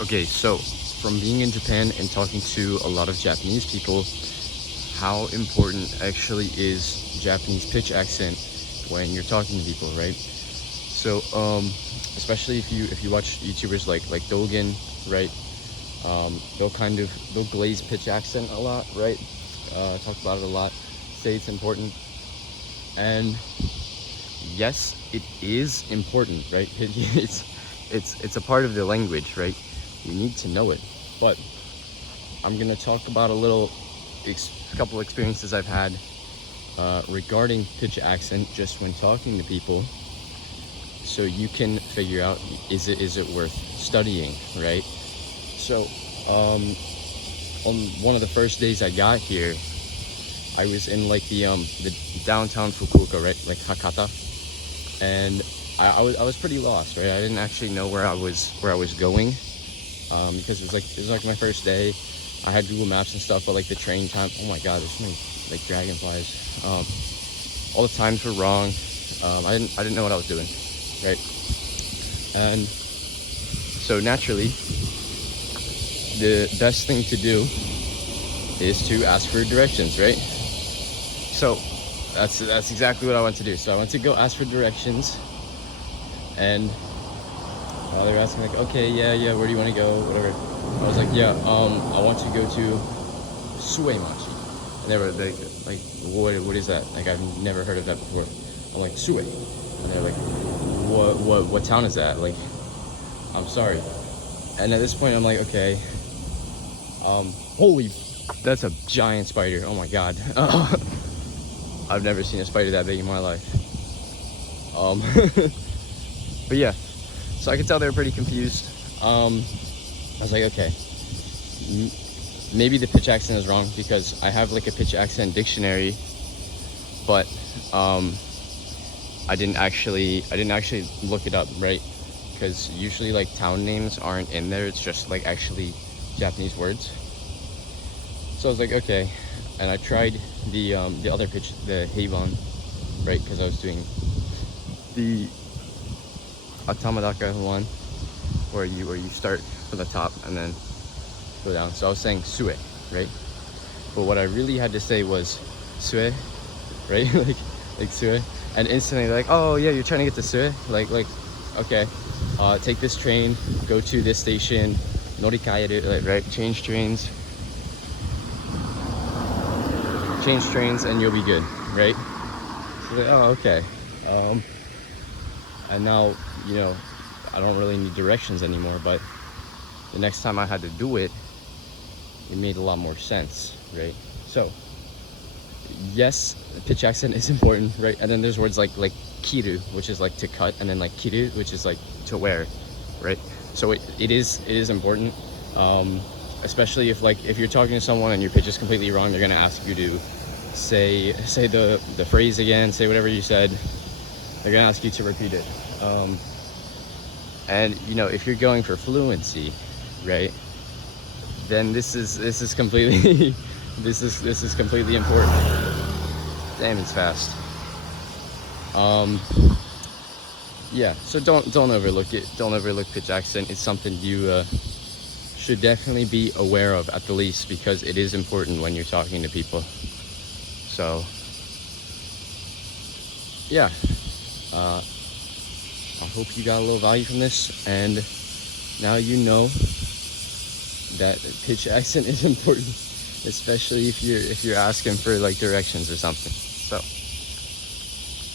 Okay, so from being in Japan and talking to a lot of Japanese people, how important actually is Japanese pitch accent when you're talking to people, right? So, especially if you watch YouTubers like Dogen, right? They'll glaze pitch accent a lot, right? Talk about it a lot, say it's important, and yes, it is important, right? It's a part of the language, right? You need to know it. But I'm gonna talk about a couple experiences I've had regarding pitch accent just when talking to people, so you can figure out is it worth studying, right? So on one of the first days I got here, I was in like the downtown Fukuoka, right, like Hakata, and I was pretty lost, right? I didn't actually know where I was going, because it was like my first day. I had Google Maps and stuff, but like the train time, oh my god, there's so many like dragonflies. All the times were wrong. I didn't know what I was doing, right? And so naturally, the best thing to do is to ask for directions, right? So that's exactly what I went to do. So I went to go ask for directions, and they were asking like, okay, yeah, where do you want to go, whatever. I was like, yeah, I want to go to Suemachi. And they were like, what is that? Like, I've never heard of that before. I'm like, Sue. And they're like, what town is that? Like, I'm sorry. And at this point, I'm like, okay, holy, that's a giant spider. Oh my god. I've never seen a spider that big in my life. But yeah, so I could tell they were pretty confused. I was like, okay, maybe the pitch accent is wrong, because I have like a pitch accent dictionary, but I didn't actually look it up, right? Because usually like town names aren't in there. It's just like actually Japanese words. So I was like, okay, and I tried the other pitch, the Heiban, right? Because I was doing the Atamadaka one, where you start from the top and then go down. So I was saying Sue, right? But what I really had to say was Sue, right? like Sue, and instantly like, oh yeah, you're trying to get to Sue, like okay, take this train, go to this station, norikaeru, like, right? Change trains, and you'll be good, right? So like, oh, okay. And now, you know, I don't really need directions anymore, but the next time I had to do it, it made a lot more sense, right? So yes, pitch accent is important, right? And then there's words like kiru, which is like to cut, and then like kiru, which is like to wear, right? So it is important, especially if you're talking to someone and your pitch is completely wrong. They're gonna ask you to say the phrase again, say whatever you said. They're gonna ask you to repeat it, and you know, if you're going for fluency, right, then this is completely this is completely important. Damn, it's fast. Yeah, so don't overlook it. Don't overlook pitch accent. It's something you should definitely be aware of, at the least, because it is important when you're talking to people. So yeah, I hope you got a little value from this, and now you know that pitch accent is important, especially if you're asking for like directions or something. So